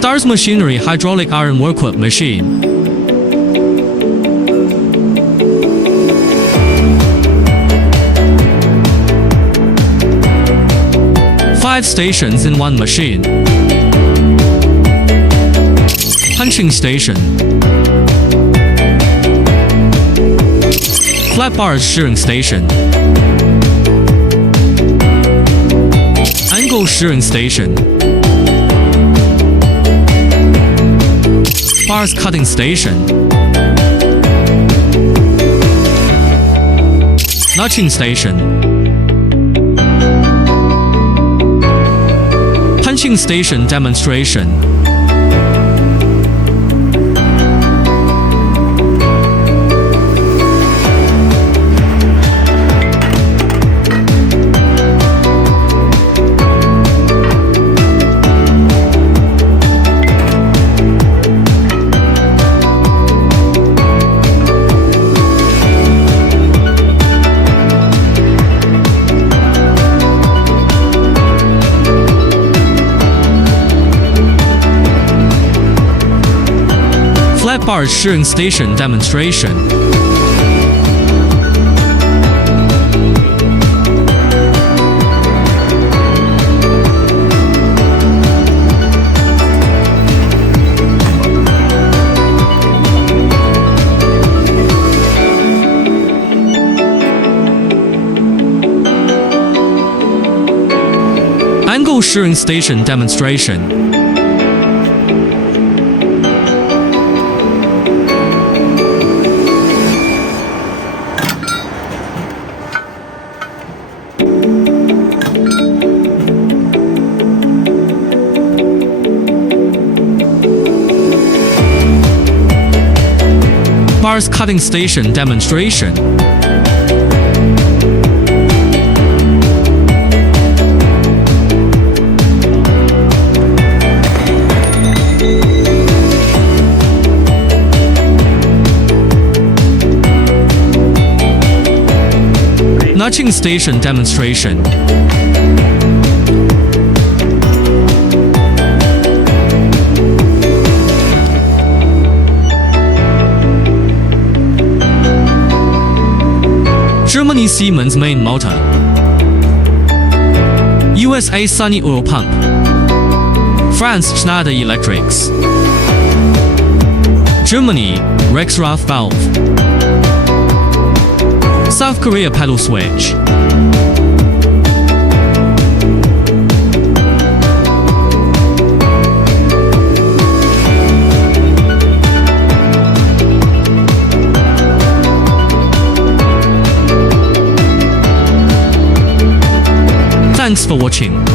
Stars machinery hydraulic ironworker machine. Five stations in one machine. Punching station. Flat bars shearing station. Angle shearing station. Bars cutting station. Notching station. Punching station demonstration. Flat bar shearing station demonstration. Angle shearing station demonstration. Bars cutting station demonstration. Notching station demonstration. Germany Siemens main motor. USA Sunny oil pump. France Schneider Electrics. Germany Rexroth valve. South Korea pedal switch. Thanks for watching.